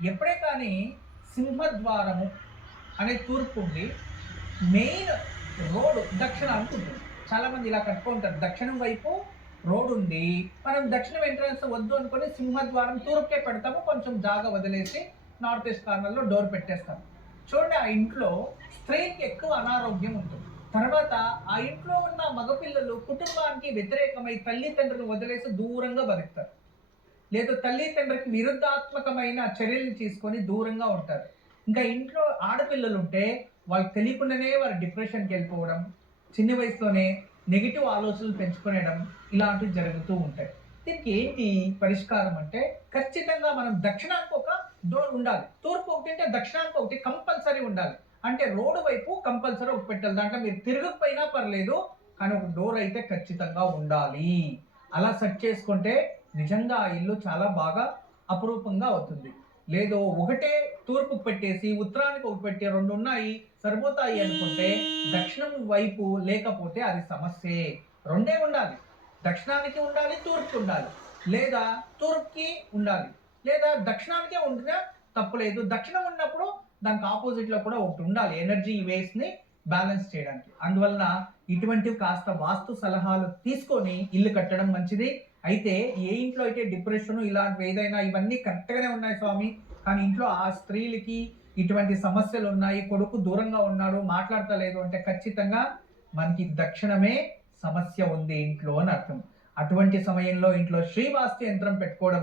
ఎప్పుడే కానీ సింహద్వారము అనే తూర్పు ఉండి మెయిన్ రోడ్ దక్షిణానికి ఉంటుంది. చాలా మంది ఇలా కట్టుకుంటారు. దక్షిణం వైపు రోడ్ ఉంది. మనం దక్షిణం ఎంట్రన్స్ వద్దు అనుకుని సింహద్వారం తూర్పుకే పెడతాము. కొంచెం జాగా వదిలేసి నార్త్ ఈస్ట్ కార్నర్‌లో డోర్ పెట్టేస్తాం. చూడండి ఆ ఇంట్లో స్త్రీకి ఎక్కువ అనారోగ్యం ఉంటుంది. తర్వాత ఆ ఇంట్లో ఉన్న మగపిల్లలు కుటుంబానికి వ్యతిరేకమై తల్లిదండ్రులను వదిలేసి దూరంగా బతుకుతారు. లేదు తల్లిదండ్రులకి విరుద్ధాత్మకమైన చర్యలు తీసుకొని దూరంగా ఉంటారు. ఇంకా ఇంట్లో ఆడపిల్లలుంటే వాళ్ళకి తెలియకుండానే వారు డిప్రెషన్‌కి వెళ్ళిపోవడం, చిన్న వయసులోనే నెగెటివ్ ఆలోచనలు పెంచుకొనేయడం ఇలాంటివి జరుగుతూ ఉంటాయి. దీనికి ఏంటి పరిష్కారం అంటే ఖచ్చితంగా మనం దక్షిణానికి ఒక డోర్ ఉండాలి. తూర్పు ఒకటి అంటే దక్షిణానికి ఒకటి కంపల్సరీ ఉండాలి. అంటే రోడ్ వైపు కంపల్సరీ ఒకటి పెట్టాలి. దాంట్లో మీరు తిరగకపోయినా పర్లేదు. కానీ ఒక డోర్ అయితే ఖచ్చితంగా ఉండాలి. అలా సెట్ చేసుకుంటే నిజంగా ఆ ఇల్లు చాలా బాగా అపురూపంగా అవుతుంది. లేదు ఒకటే తూర్పుకి పెట్టేసి ఉత్తరానికి ఒకటి పెట్టి 2 ఉన్నాయి సరిపోతాయి అనుకుంటే దక్షిణం వైపు లేకపోతే అది సమస్యే. 2 ఉండాలి. దక్షిణానికి ఉండాలి, తూర్పుకి ఉండాలి. లేదా తూర్పుకి ఉండాలి. లేదా దక్షిణానికే ఉండినా తప్పులేదు. దక్షిణం ఉన్నప్పుడు దానికి ఆపోజిట్‌లో కూడా ఒకటి ఉండాలి. ఎనర్జీ వేవ్స్‌ని బ్యాలెన్స్ చేయడానికి. అందువలన ఇటువంటివి కాస్త వాస్తు సలహాలు తీసుకొని ఇల్లు కట్టడం మంచిది. అయితే ఏ ఇంట్లో అయితే డిప్రెషన్ ఇలాంటివి ఏదైనా ఇవన్నీ కరెక్ట్‌గానే ఉన్నాయి స్వామి. కానీ ఇంట్లో ఆ స్త్రీలకి ఇటువంటి సమస్యలు ఉన్నాయి. కొడుకు దూరంగా ఉన్నాడు, మాట్లాడతలేదు అంటే ఖచ్చితంగా మనకి దక్షిణమే సమస్య ఉంది ఇంట్లో అని అర్థం. అటువంటి సమయంలో ఇంట్లో శ్రీవాస్తు యంత్రం పెట్టుకోవడం